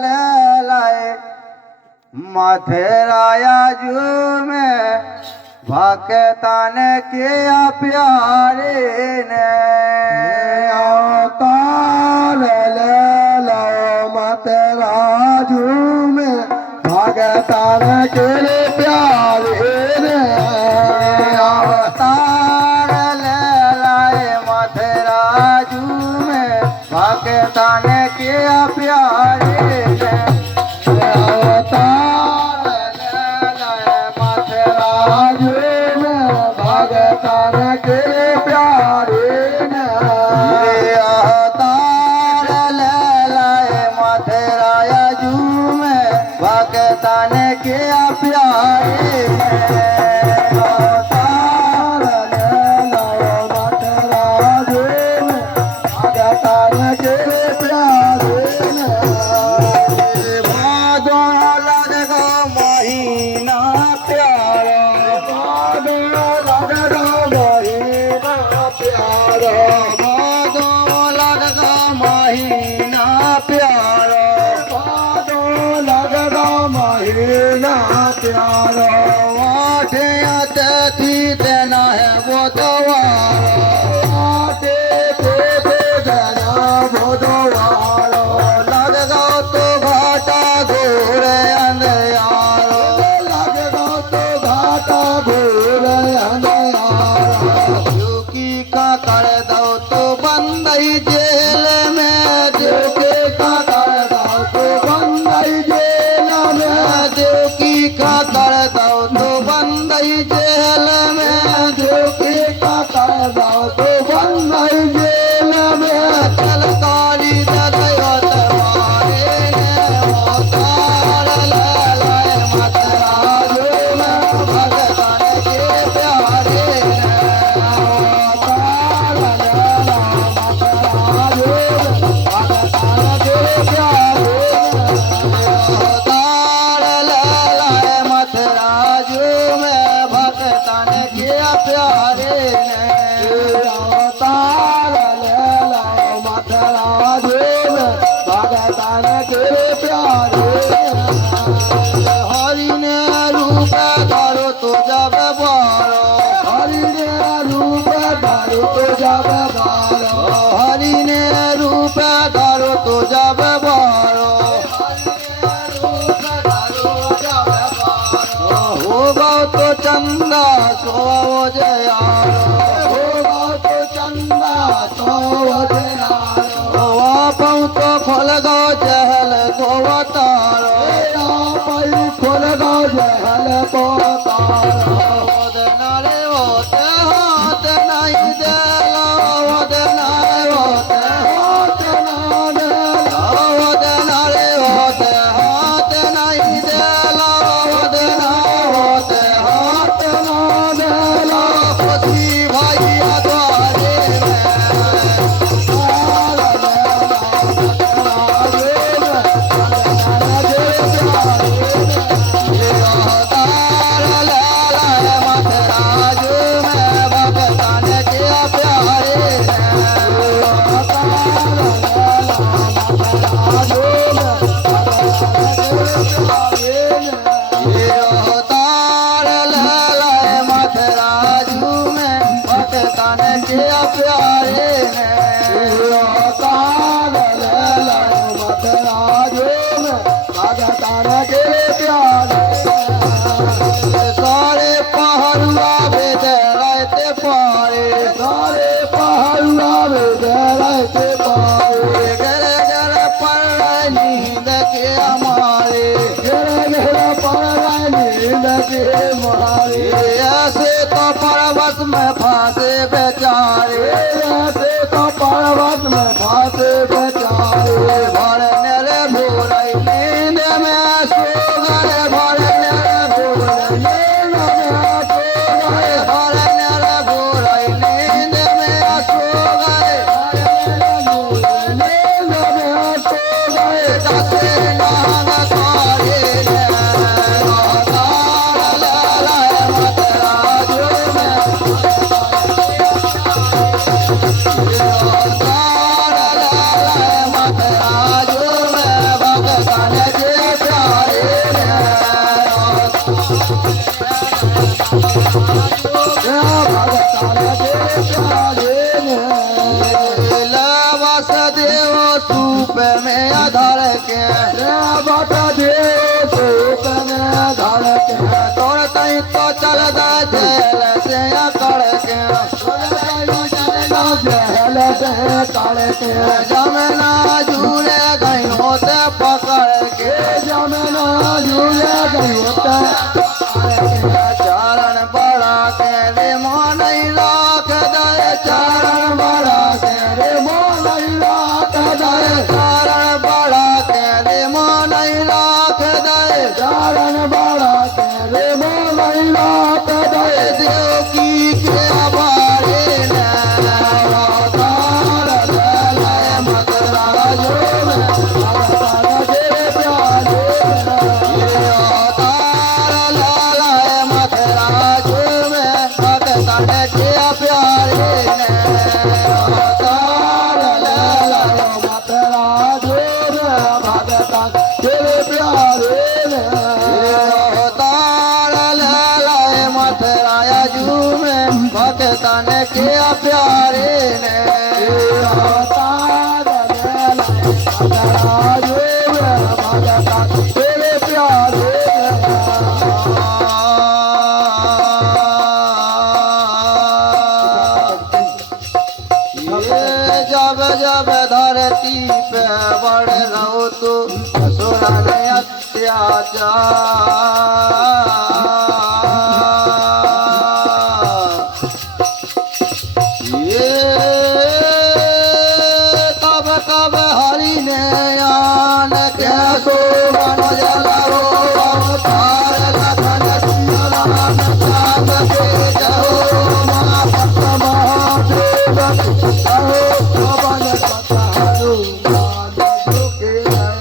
लाए मथुराया जू में भक्तन किया प्यारे ने अवतार ले लो मथुराजू में भगतान के प्यारे ने अवतार ले लाए मथुराजू में भक्तन किया प्यारे ने अवतार ले लाए मथुराजू में भगतान के प्यारे ने अवतार ले लाए मथुराया जू में भक्तन किया प्यारे अवतार ले लो मथुराजू में भगतान के प्यारे ने भादो लगो महीना प्यारा भादो लगो महीना प्यारा आठ अतिथि देना है वो दोबारा लग गो तो घाटा घोरे अंधियारो झुकी का कर दो तो बंदई जेल में झुकी का कर दो तो बंदई जेल में झुकी का कर दो तो बंदई जेल में झुकी का कर दो तो बंदई जेल में चलकारी ददयो तुम्हारे ने अवतार ले लाए मथुराजू में भगतन के प्यारे ने अवतार ले लाए मथुराजू में भगतन के प्यारे ने अवतार ले लाए मथुराजू में भगतन के प्यारे ने अवतार ले लो मथुराजू में भगतान के प्यारे हरि ने रूप धरो तो जब बारो हरि ने रूप धरो तो जब बारो हरि ने रूप धरो तो जब बारो हो गौ तो चंदा सो जयारो होगा तो चंदा तो वजनारो पाऊँ तो खोल गो जहल तो तारो पाई खोल गो जहल पोतारो नारे होते हाथ नहीं देला नारे होते हाथ ना देला नारे होते हाथ नहीं देला होते हाथ ना देला खुशी भाई द्वारे में अवतार ले लाए मथुराजू में भगतन के प्यारे अवतार ले लाए मथुराजू में भगतन के प्यारे अवतार ले लो मथुराजू में भगतान के प्यारे सारे पहरुआ भेज रहते पारे सारे पहाड़ुआ में रहते पाए गर गर पर नींद के हमारे घेरे घेरे पर नींद के मारे ऐसे तो पर्वत में फांसे बेचारे ऐसे तो पर्वत में फांसे बेचारे भरने रे भोरई नींद में सो गए भरने रे भोरई नींद में सो गए भरने रे भोरई नींद में सो गए नींद में सो गए दसे नाग तारे ने अवतार ले लाए मथुराजू में अवतार धूप में अधर के बट दे धूप में धर के तोड़ते तो चल जेल से अकड़ के जहल से तड़ के जमना झूले गई होते पकड़ के जमना झूले गई चरण बड़ा के रे मन लाख दे चरण बड़ा के रे मन लाख दे चरण बड़ा के रे मन लाख दे चारण बड़ा के रे महिला कदय देव की के बारे भगतन के प्यारे ने तेरे प्यारे जब जब धरती पे बढ़ रहो तो सुरन अत्याचार कब हरि ने आन के सो मन जलाओ अवतार लखन सियाराम जाग के जाओ माँ महादेव कहो पवन पतारो मान झुके है